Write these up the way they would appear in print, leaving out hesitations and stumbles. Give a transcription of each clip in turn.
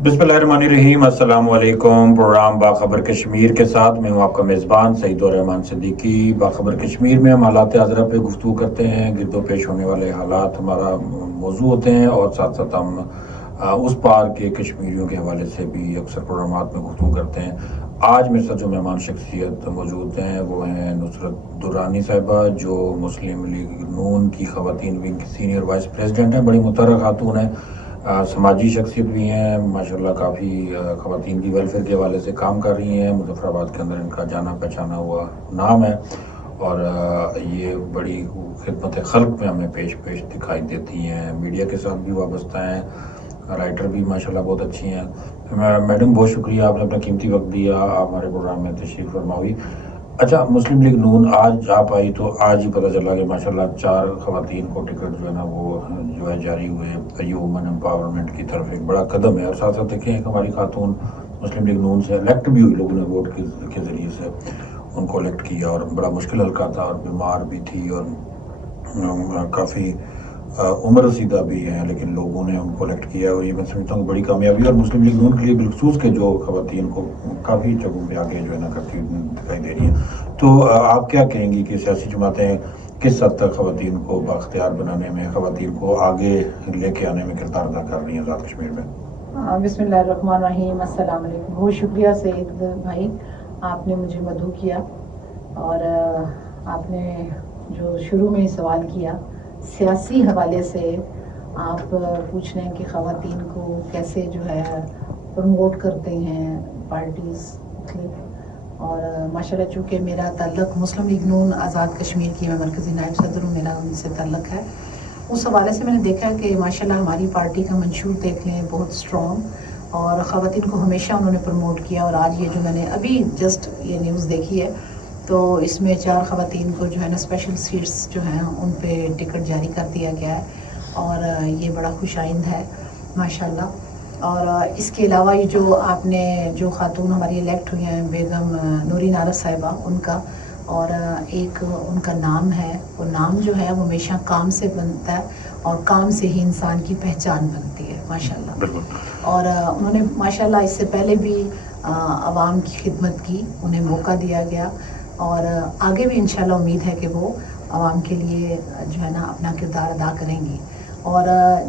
बिस्मिल्लाहिर्रहमानिर्रहीम। अस्सलाम वालेकुम। प्रोग्राम बाखबर कश्मीर के साथ मैं हूँ आपका मेज़बान सईदुर्रहमान सिद्दीकी। बाखबर कश्मीर में हम हालात हज़रा पे गुफ्तगू करते हैं, गिरदो पेश होने वाले हालात हमारा मौजू होते हैं और साथ साथ हम उस पार के कश्मीरियों के हवाले से भी अक्सर प्रोग्रामात में गुफ्तगू करते हैं। आज मेरे साथ जो मेहमान शख्सियत मौजूद हैं वो हैं नुसरत दुरानी साहिबा, जो मुस्लिम लीग नून की ख़वातीन विंग की सीनियर वाइस प्रेसिडेंट हैं। बड़ी मुतहर्रा खातून हैं, समाजी शख्सियत भी हैं, माशाल्लाह काफ़ी ख़वातीन की वेलफेयर के हवाले से काम कर रही हैं। मुज़फ़्फ़राबाद के अंदर इनका जाना पहचाना हुआ नाम है और ये बड़ी खिदमत खल्क़ में हमें पेश दिखाई देती हैं। मीडिया के साथ भी वाबस्ता हैं, राइटर भी माशाल्लाह बहुत अच्छी हैं। मैडम बहुत शुक्रिया, आपने अपना कीमती वक्त दिया, आप हमारे प्रोग्राम में तशरीफ़ फरमा हुई। अच्छा, मुस्लिम लीग नून आज आप आई तो आज ही पता चला कि माशाल्लाह 4 ख़वातीन को टिकट जो है ना वो जो है जारी हुए। ये वुमन एम्पावरमेंट की तरफ एक बड़ा कदम है। और साथ साथ देखें, एक हमारी खातून मुस्लिम लीग नून से इलेक्ट भी हुई, लोगों ने वोट के ज़रिए से उनको इलेक्ट किया और बड़ा मुश्किल हल्का था और बीमार भी थी और काफ़ी उम्र रसीदा भी हैं, लेकिन लोगों ने उनको इलेक्ट किया और ये मैं समझता हूँ बड़ी कामयाबी। और मुस्लिम लीग नून के लिए बिलखसूस के जो ख़वातीन को काफ़ी जगहों पे आगे जो है ना करती हुई दिखाई दे रही हैं। तो आप क्या कहेंगी कि सियासी जमातें किस हद तक ख़वातीन को बाख्तियार बनाने में, ख़वातीन को आगे लेके आने में किरदार अदा कर रही हैं आज़ाद कश्मीर में? बिस्मिल्लाहिर्रहमानिर्रहीम। अस्सलाम वालेकुम। बहुत शुक्रिया सईद भाई, आपने मुझे मदऊ किया और आपने जो शुरू में ही सवाल किया सियासी हवाले से, आप पूछ रहे हैं कि ख़वातीन को कैसे जो है प्रमोट करते हैं पार्टीज़ के। और माशाल्लाह चूँकि मेरा ताल्लुक़ मुस्लिम लीग नून आज़ाद कश्मीर की, मैं मरकज़ी नायब सदर हूँ, मेरा उनसे ताल्लुक़ है। उस हवाले से मैंने देखा कि माशाल्लाह हमारी पार्टी का मंशूर देख लें बहुत स्ट्रॉन्ग, और ख़वातीन को हमेशा उन्होंने प्रमोट किया। और आज ये जो मैंने अभी जस्ट ये न्यूज़ देखी है तो इसमें 4 ख़वातीन को जो है ना स्पेशल सीट्स जो हैं उन पे टिकट जारी कर दिया गया है और ये बड़ा खुशाइंद है माशाल्लाह। और इसके अलावा ये जो आपने जो खातून हमारी इलेक्ट हुई हैं बेगम नूरीन आरफ साहिबा, उनका और एक उनका नाम है, वो नाम जो है वो हमेशा काम से बनता है और काम से ही इंसान की पहचान बनती है माशाल्लाह। और उन्होंने माशाल्लाह इससे पहले भी आवाम की खिदमत की, उन्हें मौका दिया गया और आगे भी इंशाल्लाह उम्मीद है कि वो आवाम के लिए जो है ना अपना किरदार अदा करेंगी। और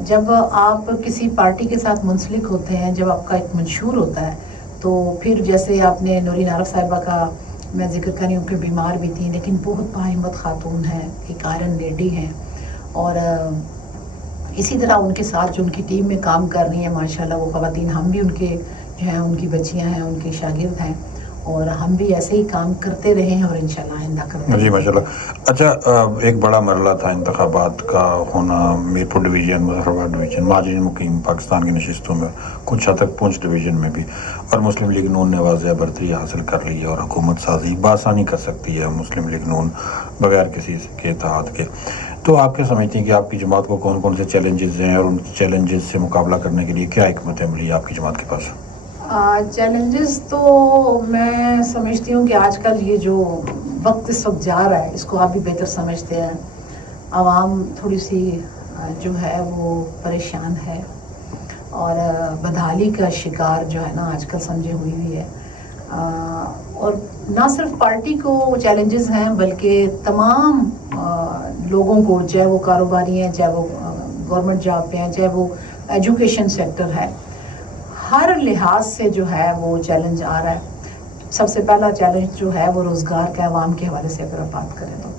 जब आप किसी पार्टी के साथ मुंसलिक होते हैं, जब आपका एक मंशूर होता है, तो फिर जैसे आपने नूरीन आरफ साहिबा का मैं जिक्र कर रही हूँ कि बीमार भी थी लेकिन बहुत बाहिम्मत खातून है, एक आयरन लेडी हैं। और इसी तरह उनके साथ जो उनकी टीम में काम कर रही हैं माशाल्लाह वो ख़वातीन, हम भी उनके जो हैं उनकी बच्चियाँ हैं, उनके शागिर्द हैं और हम भी ऐसे ही काम करते रहे हैं और इंशाल्लाह आइंदा करते जी माशाल्लाह। अच्छा, एक बड़ा मरला था इंतखाबात का होना, मीरपुर डिवीज़न, मुज़फ़्फ़राबाद डिवीज़न, माजरीन मुकीम पाकिस्तान की नशिस्तों में, कुछ हद तक पूंछ डिवीज़न में भी, और मुस्लिम लीग नून ने वाज़ेह बरतरी हासिल कर ली है और हुकूमत साजी बासानी कर सकती है मुस्लिम लीग नून बगैर किसी के इत्तेहाद के। तो आप क्या समझती हैं कि आपकी जमात को कौन कौन से चैलेंजेस हैं और उन चैलेंजेस से मुकाबला करने के लिए क्या हिकमत अमली है आपकी जमात के पास? चैलेंजेस तो मैं समझती हूँ कि आजकल ये जो वक्त इस वक्त जा रहा है इसको आप भी बेहतर समझते हैं, आवाम थोड़ी सी जो है वो परेशान है और बदहाली का शिकार जो है ना आजकल समझे हुई है। और ना सिर्फ पार्टी को चैलेंजेस हैं बल्कि तमाम लोगों को, चाहे वो कारोबारी हैं, चाहे वो गवर्नमेंट जॉब पे हैं, चाहे वो एजुकेशन सेक्टर है, हर लिहाज से जो है वो चैलेंज आ रहा है। सबसे पहला चैलेंज जो है वो रोज़गार के आवाम के हवाले से अगर आप बात करें तो,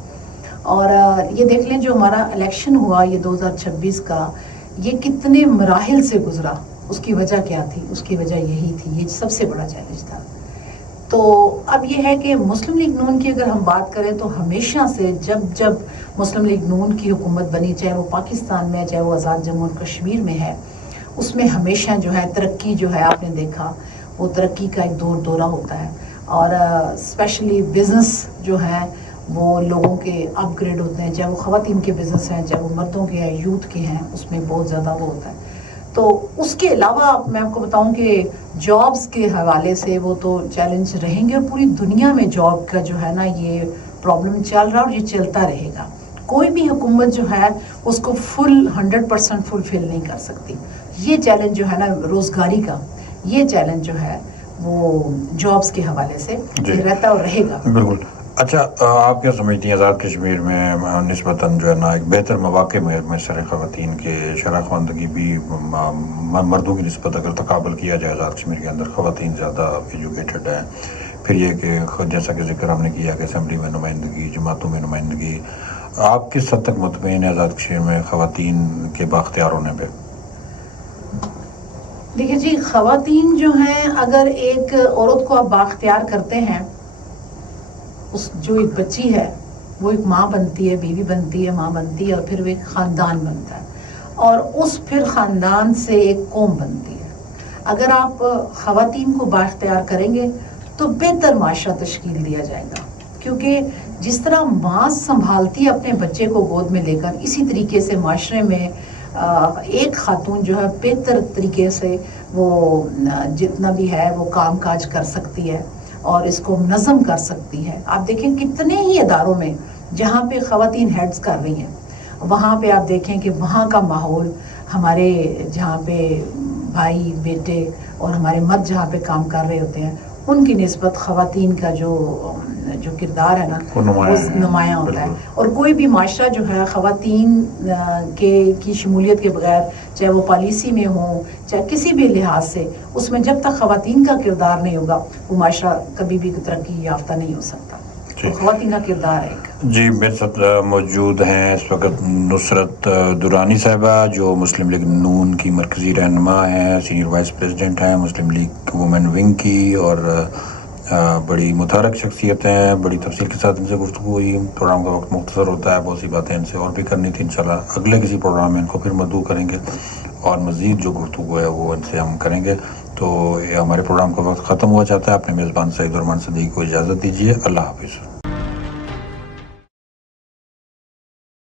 और ये देख लें जो हमारा इलेक्शन हुआ ये 2026 का, ये कितने मराहिल से गुजरा, उसकी वजह क्या थी? उसकी वजह यही थी, ये सबसे बड़ा चैलेंज था। तो अब ये है कि मुस्लिम लीग नून की अगर हम बात करें तो हमेशा से जब जब मुस्लिम लीग नून की हुकूमत बनी, चाहे वो पाकिस्तान में है, चाहे वो आज़ाद जम्मू और कश्मीर में है, उसमें हमेशा जो है तरक्की जो है आपने देखा वो तरक्की का एक दौरा होता है। और स्पेशली बिज़नेस जो है वो लोगों के अपग्रेड होते हैं, चाहे वो ख़वातीन के बिज़नेस हैं, चाहे वो मर्दों के हैं, यूथ के हैं, उसमें बहुत ज़्यादा वो होता है। तो उसके अलावा मैं आपको बताऊं कि जॉब्स के हवाले से वो तो चैलेंज रहेंगे और पूरी दुनिया में जॉब का जो है ना ये प्रॉब्लम चल रहा है और ये चलता रहेगा। कोई भी हुकूमत जो है उसको फुल 100% फुलफिल नहीं कर सकती। ये चैलेंज जो है ना रोज़गारी का, یہ چیلنج جو ہے وہ جابس کے حوالے سے رہتا اور رہے گا. بالکل. اچھا آپ کیا سمجھتی ہیں آزاد کشمیر میں نسبتاً جو ہے نا ایک بہتر مواقع میں سر خواتین کے شرح خواندگی بھی مردوں کی نسبت اگر تقابل کیا جائے آزاد کشمیر کے اندر خواتین زیادہ ایجوکیٹڈ ہیں. پھر یہ کہ جیسا کہ ذکر ہم نے کیا کہ اسمبلی میں نمائندگی جماعتوں میں نمائندگی آپ کس حد تک مطمئن ہیں آزاد کشمیر میں خواتین کے بااختیار ہونے پہ؟ دیکھیے جی خواتین جو ہیں اگر ایک عورت کو آپ بااختیار کرتے ہیں اس جو ایک بچی ہے وہ ایک ماں بنتی ہے بیوی بنتی ہے ماں بنتی ہے اور پھر وہ ایک خاندان بنتا ہے اور اس پھر خاندان سے ایک قوم بنتی ہے. اگر آپ خواتین کو بااختیار کریں گے تو بہتر معاشرہ تشکیل دیا جائے گا کیونکہ جس طرح ماں سنبھالتی ہے اپنے بچے کو گود میں لے کر اسی طریقے سے معاشرے میں ایک خاتون جو ہے بہتر طریقے سے وہ جتنا بھی ہے وہ کام کاج کر سکتی ہے اور اس کو منظم کر سکتی ہے. آپ دیکھیں کتنے ہی اداروں میں جہاں پہ خواتین ہیڈز کر رہی ہیں وہاں پہ آپ دیکھیں کہ وہاں کا ماحول ہمارے جہاں پہ بھائی بیٹے اور ہمارے مرد جہاں پہ کام کر رہے ہوتے ہیں ان کی نسبت خواتین کا جو کردار ہے نا وہ نمایاں ہوتا ہے. اور کوئی بھی معاشرہ جو ہے خواتین کی شمولیت کے بغیر چاہے وہ پالیسی میں ہوں چاہے کسی بھی لحاظ سے اس میں جب تک خواتین کا کردار نہیں ہوگا وہ معاشرہ کبھی بھی ترقی یافتہ نہیں ہو سکتا. تو خواتین کا کردار ہے. جی میرے ساتھ موجود ہیں اس وقت نصرت درانی صاحبہ جو مسلم لیگ نون کی مرکزی رہنما ہیں سینئر وائس پریزیڈنٹ ہیں مسلم لیگ وومن ونگ کی اور بڑی متحرک شخصیت ہیں. بڑی تفصیل کے ساتھ ان سے گفتگو ہوئی. پروگرام کا وقت مختصر ہوتا ہے بہت سی باتیں ان سے اور بھی کرنی تھی. انشاءاللہ اگلے کسی پروگرام میں ان کو پھر مدعو کریں گے اور مزید جو گفتگو ہے وہ ان سے ہم کریں گے. تو ہمارے پروگرام کا وقت ختم ہوا چاہتا ہے. اپنے میزبان سعید الرحمان صدیقی کو اجازت دیجیے. اللہ حافظ.